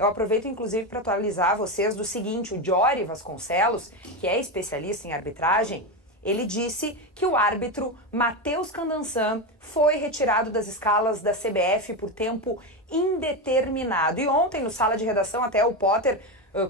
Eu aproveito, inclusive, para atualizar vocês do seguinte: o Jory Vasconcelos, que é especialista em arbitragem, ele disse que o árbitro Matheus Candançan foi retirado das escalas da CBF por tempo indeterminado. E ontem, no Sala de Redação, até o Potter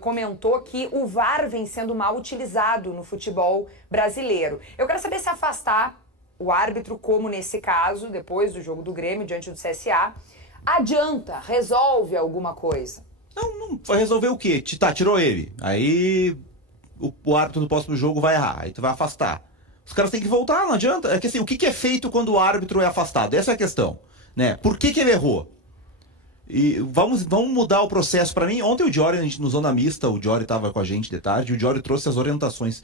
comentou que o VAR vem sendo mal utilizado no futebol brasileiro. Eu quero saber se afastar o árbitro, como nesse caso, depois do jogo do Grêmio, diante do CSA, adianta, resolve alguma coisa? Não vai resolver o quê? Tirou ele. Aí o árbitro do próximo jogo vai errar. Aí tu vai afastar. Os caras têm que voltar, não adianta. É que assim, o que é feito quando o árbitro é afastado? Essa é a questão, né? Por que ele errou? E vamos mudar o processo. Para mim, ontem o Jory, a gente, no Zona Mista, o Jory estava com a gente de tarde, e o Jory trouxe as orientações.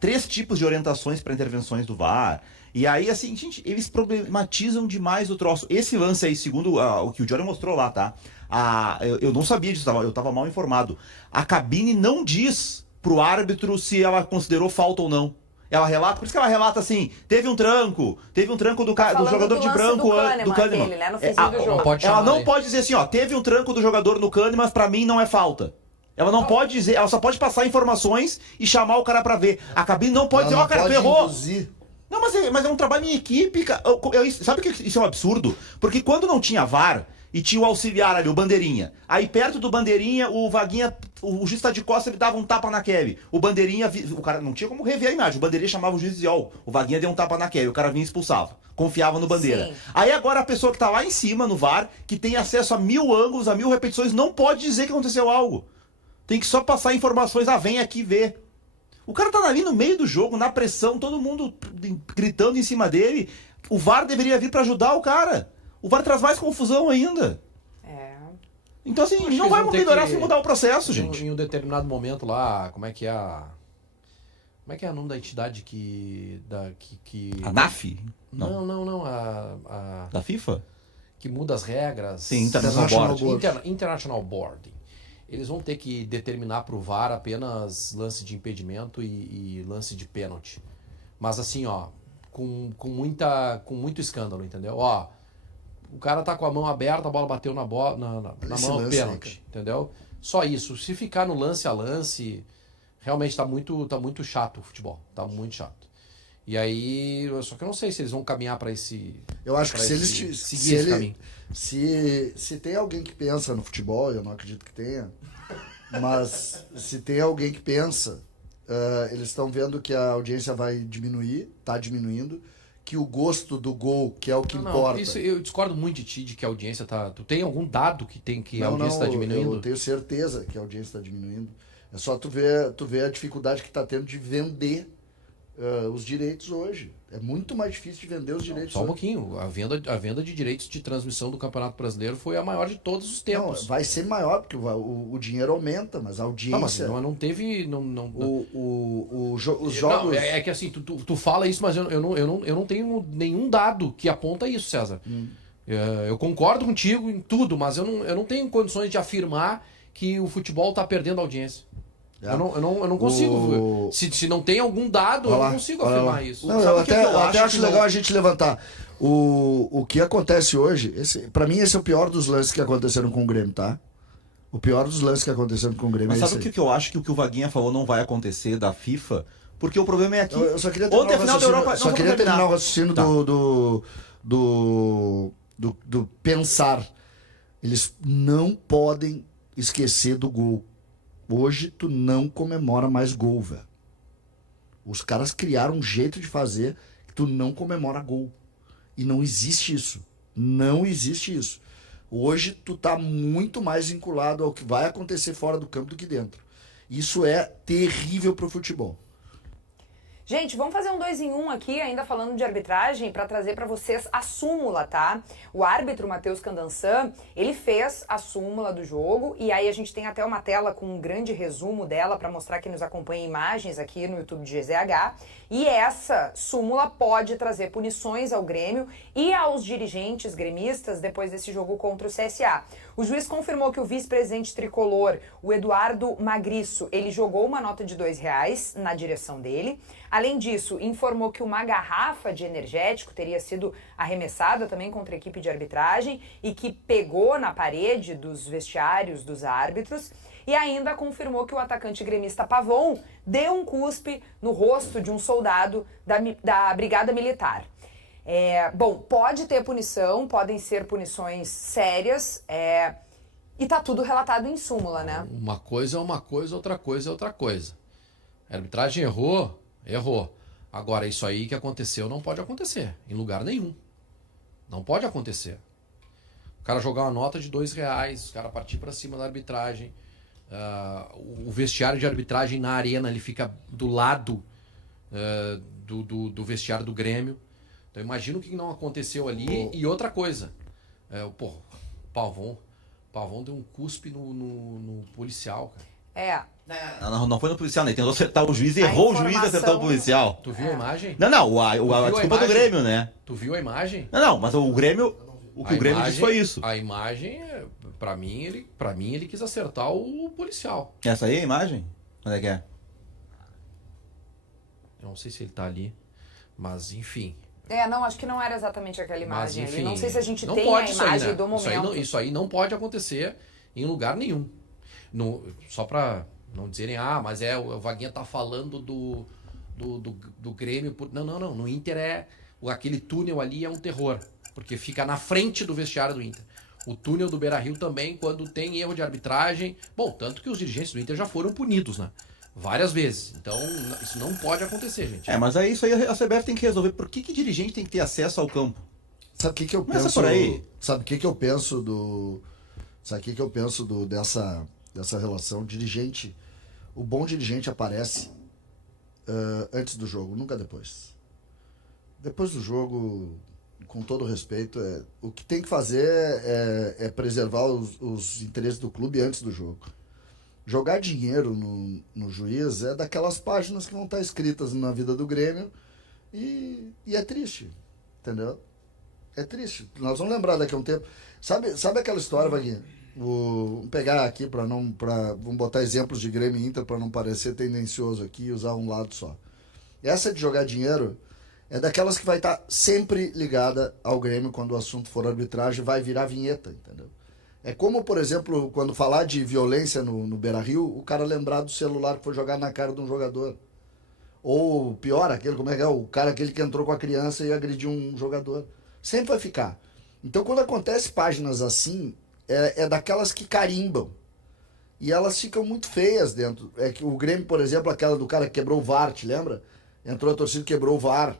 3 tipos de orientações para intervenções do VAR. E aí, assim, gente, eles problematizam demais o troço. Esse lance aí, segundo o que o Jory mostrou lá, tá? Eu não sabia disso, eu estava mal informado. A cabine não diz pro árbitro se ela considerou falta ou não. Ela relata, por isso que ela relata assim, teve um tranco do jogador de branco do Kahneman. Aquele, né, no finzinho do jogo. Ela não pode dizer assim, ó, teve um tranco do jogador no Kahneman, mas pra mim não é falta. Ela não pode dizer, ela só pode passar informações e chamar o cara pra ver. A cabine não pode dizer, ó, cara, tu errou. Não, mas é um trabalho em equipe, cara. Sabe que isso é um absurdo? Porque quando não tinha VAR e tinha o auxiliar ali, o bandeirinha. Aí perto do bandeirinha, o Vaguinha, o juiz tá de costas, ele dava um tapa na Kevin. O bandeirinha, o cara não tinha como rever a imagem. O bandeirinha chamava o juiz e dizia, ó, o Vaguinha deu um tapa na Kevin. O cara vinha e expulsava. Confiava no bandeira. Sim. Aí agora a pessoa que tá lá em cima no VAR, que tem acesso a 1000 ângulos, a 1000 repetições, não pode dizer que aconteceu algo. Tem que só passar informações, vem aqui ver. O cara tá ali no meio do jogo, na pressão, todo mundo gritando em cima dele. O VAR deveria vir pra ajudar o cara. O VAR traz mais confusão ainda. Então, assim, não vai melhorar se mudar o processo, gente. Em um determinado momento lá, como é que é o nome da entidade A NAF? Não. Da FIFA? Que muda as regras. Sim, International Board. International Board. Eles vão ter que determinar pro VAR apenas lance de impedimento e lance de pênalti. Mas assim, ó, com muito escândalo, entendeu? Ó, o cara tá com a mão aberta, a bola bateu na mão, pênalti, entendeu? Só isso. Se ficar no lance a lance, realmente tá muito chato o futebol. Tá muito chato. E aí, só que eu não sei se eles vão caminhar para esse... Eu acho que seguir esse caminho. Se tem alguém que pensa no futebol, eu não acredito que tenha, mas se tem alguém que pensa, eles estão vendo que a audiência vai diminuir, tá diminuindo, que o gosto do gol, que é o que importa. Isso, eu discordo muito de ti, de que a audiência tá... Tu tem algum dado que a audiência está diminuindo? Eu tenho certeza que a audiência está diminuindo. É só tu ver a dificuldade que está tendo de vender os direitos hoje. É muito mais difícil de vender os direitos. Só um pouquinho. A venda de direitos de transmissão do Campeonato Brasileiro foi a maior de todos os tempos. Não, vai ser maior, porque o dinheiro aumenta, mas a audiência... Não teve... os jogos... Não, é que assim, tu fala isso, mas eu não tenho nenhum dado que aponta isso, César. Eu concordo contigo em tudo, mas eu não tenho condições de afirmar que o futebol está perdendo audiência. Eu não consigo. Se não tem algum dado, eu não consigo afirmar isso. Não, eu até acho legal a gente levantar. O que acontece hoje, pra mim esse é o pior dos lances que aconteceram com o Grêmio, tá? O pior dos lances que aconteceram com o Grêmio. Mas sabe o que eu acho que o Vaguinha falou não vai acontecer da FIFA? Porque o problema é aqui. Eu só queria terminar o raciocínio do pensar. Eles não podem esquecer do gol. Hoje tu não comemora mais gol, velho. Os caras criaram um jeito de fazer que tu não comemora gol. E não existe isso. Não existe isso. Hoje tu tá muito mais vinculado ao que vai acontecer fora do campo do que dentro. Isso é terrível pro futebol. Gente, vamos fazer um 2 em 1 aqui, ainda falando de arbitragem, para trazer para vocês a súmula, tá? O árbitro Matheus Candançan, ele fez a súmula do jogo, e aí a gente tem até uma tela com um grande resumo dela para mostrar que nos acompanha imagens aqui no YouTube de GZH. E essa súmula pode trazer punições ao Grêmio e aos dirigentes gremistas depois desse jogo contra o CSA. O juiz confirmou que o vice-presidente tricolor, o Eduardo Magriço, ele jogou uma nota de R$2 na direção dele. Além disso, informou que uma garrafa de energético teria sido arremessada também contra a equipe de arbitragem e que pegou na parede dos vestiários dos árbitros. E ainda confirmou que o atacante gremista Pavon deu um cuspe no rosto de um soldado da Brigada Militar. Bom, pode ter punição, podem ser punições sérias, e tá tudo relatado em súmula, né? Uma coisa é uma coisa, outra coisa é outra coisa. A arbitragem errou. Agora, isso aí que aconteceu não pode acontecer, em lugar nenhum. Não pode acontecer. O cara jogar uma nota de R$2, o cara partir para cima da arbitragem. O vestiário de arbitragem na arena, ele fica do lado do vestiário do Grêmio. Então imagina o que não aconteceu ali. E outra coisa, o Pavon deu um cuspe no policial, cara. Não foi no policial, né? Ele tentou acertar o juiz e errou o juiz e acertou o policial. Tu viu a imagem? Não, a desculpa do Grêmio, né? Tu viu a imagem? Não, mas o Grêmio, o que o Grêmio disse foi isso. A imagem, pra mim, ele quis acertar o policial. Essa aí é a imagem? Onde é que é? Eu não sei se ele tá ali, mas enfim. Não, acho que não era exatamente aquela imagem. Mas, enfim, não sei se a gente não tem pode a imagem né? do momento. Isso aí não pode acontecer em lugar nenhum. Só pra não dizerem, mas o Vaguinha tá falando do Grêmio. Não. No Inter aquele túnel ali é um terror, porque fica na frente do vestiário do Inter. O túnel do Beira-Rio também, quando tem erro de arbitragem. Bom, tanto que os dirigentes do Inter já foram punidos, né? Várias vezes. Então, isso não pode acontecer, gente. Mas aí isso aí a CBF tem que resolver. Por que dirigente tem que ter acesso ao campo? Sabe o que eu Começa penso? por aí. Sabe o que eu penso dessa relação dirigente? O bom dirigente aparece antes do jogo, nunca depois. Depois do jogo, com todo respeito, o que tem que fazer é preservar os interesses do clube antes do jogo. Jogar dinheiro no juiz é daquelas páginas que vão estar escritas na vida do Grêmio e é triste, entendeu? É triste. Nós vamos lembrar daqui a um tempo. Sabe aquela história, Vaguinha? Vamos pegar aqui vamos botar exemplos de Grêmio e Inter para não parecer tendencioso aqui e usar um lado só. Essa de jogar dinheiro é daquelas que vai estar sempre ligada ao Grêmio quando o assunto for arbitragem, vai virar vinheta, entendeu? É como, por exemplo, quando falar de violência no Beira-Rio, o cara lembrar do celular que foi jogado na cara de um jogador. Ou pior, o cara aquele que entrou com a criança e agrediu um jogador. Sempre vai ficar. Então, quando acontece páginas assim, é daquelas que carimbam. E elas ficam muito feias dentro. É que o Grêmio, por exemplo, aquela do cara que quebrou o VAR, te lembra? Entrou a torcida e quebrou o VAR.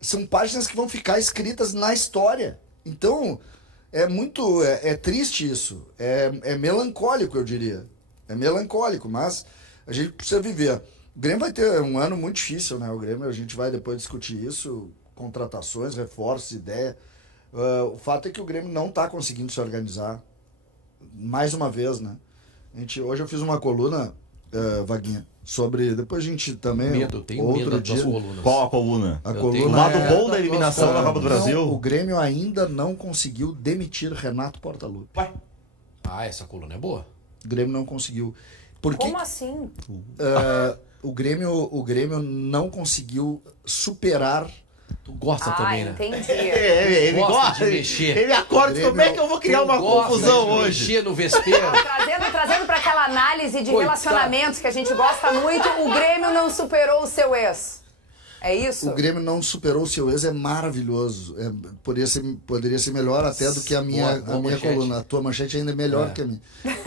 São páginas que vão ficar escritas na história. Então, é triste isso. É melancólico, eu diria. É melancólico, mas a gente precisa viver. O Grêmio vai ter um ano muito difícil, né? O Grêmio, a gente vai depois discutir isso, contratações, reforços, ideia. O fato é que o Grêmio não está conseguindo se organizar. Mais uma vez, né? Hoje eu fiz uma coluna, Vaguinha, sobre... Depois a gente também... Tenho medo das colunas. Qual a coluna? O lado bom da eliminação da Copa do Brasil? O Grêmio ainda não conseguiu demitir Renato Portaluppi. Essa coluna é boa. O Grêmio não conseguiu. Porque, Como assim? o Grêmio não conseguiu superar... Tu gosta também, né? Entendi. Ele gosta de mexer. Ele acorda, como é que eu vou criar uma confusão hoje? Mexer no vespeiro. Trazendo para aquela análise de relacionamentos que a gente gosta muito, o Grêmio não superou o seu ex. É isso? O Grêmio não superou o seu ex, é maravilhoso. Poderia ser melhor até do que a minha coluna. A tua manchete ainda é melhor que a minha.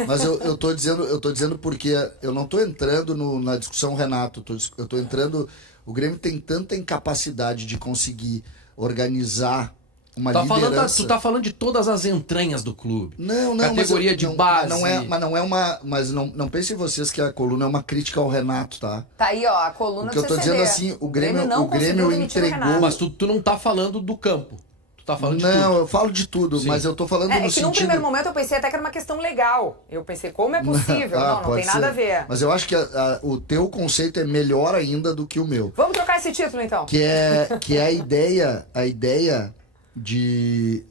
Mas eu tô dizendo porque eu não tô entrando na discussão Renato. Eu tô entrando... O Grêmio tem tanta incapacidade de conseguir organizar uma liderança... Tu tá falando de todas as entranhas do clube. Não, categoria de base. Não pensem vocês que a coluna é uma crítica ao Renato, tá? Tá aí, ó, a coluna do eu tô dizendo assim, o Grêmio entregou... Mas tu não tá falando do campo. Tá falando de tudo. Não, eu falo de tudo, mas eu tô falando no sentido... num primeiro momento eu pensei até que era uma questão legal. Eu pensei, como é possível? Não tem nada a ver. Mas eu acho que o teu conceito é melhor ainda do que o meu. Vamos trocar esse título, então. Que é a ideia de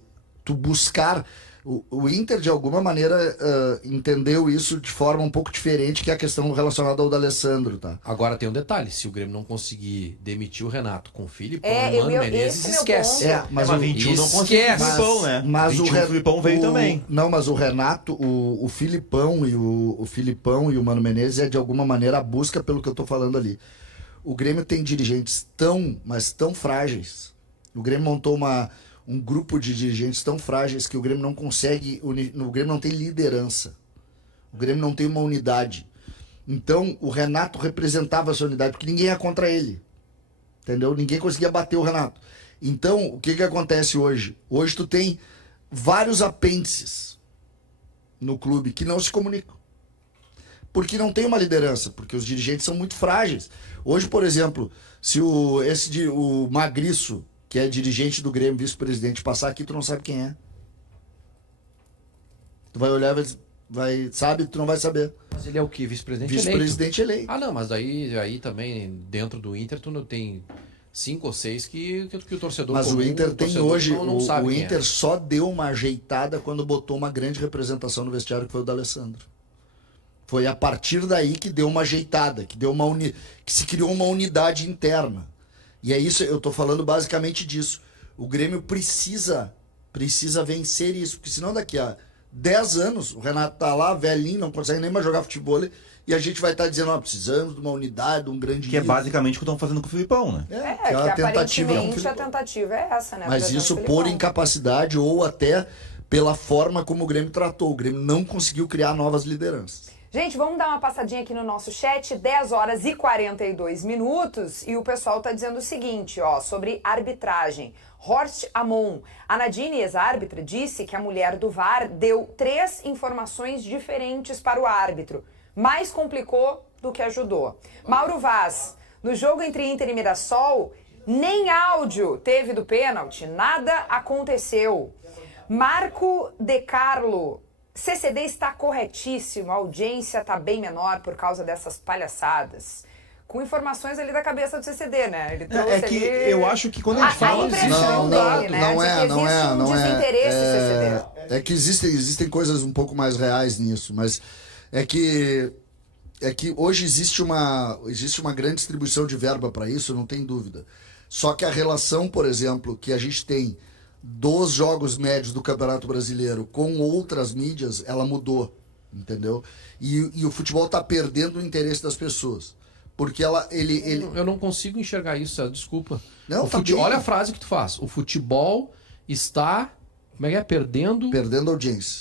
tu buscar... O Inter, de alguma maneira, entendeu isso de forma um pouco diferente, que é a questão relacionada ao D'Alessandro, tá? Agora tem um detalhe, se o Grêmio não conseguir demitir o Renato com o Filipão, É, o Mano Menezes esse é meu esquece. ponto. Mas Mas o 21 não conseguiu esquece. o Filipão, né? Mas 21 o Filipão veio também. Não, mas o Renato, o Filipão e o Filipão e o Mano Menezes é de alguma maneira a busca pelo que eu tô falando ali. O Grêmio tem dirigentes mas tão frágeis. O Grêmio montou um grupo de dirigentes tão frágeis que o Grêmio não consegue, o Grêmio não tem liderança. O Grêmio não tem uma unidade. Então, o Renato representava essa unidade, porque ninguém ia contra ele. Entendeu? Ninguém conseguia bater o Renato. Então, o que acontece hoje? Hoje tu tem vários apêndices no clube que não se comunicam. Porque não tem uma liderança, porque os dirigentes são muito frágeis. Hoje, por exemplo, se o Magriço, que é dirigente do Grêmio, vice-presidente, passar aqui, tu não sabe quem é. Tu vai olhar, sabe, tu não vai saber. Mas ele é o quê? Vice-presidente eleito? Vice-presidente eleito. Ah, não, mas aí também, dentro do Inter, tu não tem 5 ou 6 que o torcedor Mas comum, o Inter tem torcedor hoje, não sabe o quem Inter é. só deu uma ajeitada quando botou uma grande representação no vestiário, que foi o D'Alessandro. Foi a partir daí que deu uma ajeitada, que se criou uma unidade interna. E é isso, eu tô falando basicamente disso. O Grêmio precisa vencer isso, porque senão daqui a 10 anos, o Renato tá lá, velhinho, não consegue nem mais jogar futebol, e a gente vai estar dizendo, precisamos de uma unidade, de um grande Que é líder. basicamente o que estão fazendo com o Filipão, né? que Que a tentativa aparentemente a tentativa é essa, né? Mas Trazer isso o por Filipão. incapacidade ou até pela forma como o Grêmio tratou. O Grêmio não conseguiu criar novas lideranças. Gente, vamos dar uma passadinha aqui no nosso chat, 10 horas e 42 minutos, e o pessoal tá dizendo o seguinte, sobre arbitragem. Horst Amon, a Nadine, ex-árbitra, disse que a mulher do VAR deu 3 informações diferentes para o árbitro. Mais complicou do que ajudou. Mauro Vaz, no jogo entre Inter e Mirassol, nem áudio teve do pênalti, nada aconteceu. Marco De Carlo, CCD está corretíssimo, a audiência está bem menor por causa dessas palhaçadas. Com informações ali da cabeça do CCD, né? Ele trouxe que ali eu acho que quando a gente fala... a impressão dele, né? De que existe um desinteresse CCD. É que existem coisas um pouco mais reais nisso, mas é que hoje existe uma grande distribuição de verba para isso, não tem dúvida. Só que a relação, por exemplo, que a gente tem dos jogos médios do Campeonato Brasileiro com outras mídias, ela mudou, entendeu? E o futebol está perdendo o interesse das pessoas. Porque Eu não consigo enxergar isso, desculpa. Não, Olha a frase que tu faz. O futebol está, como é que é? Perdendo Perdendo audiência.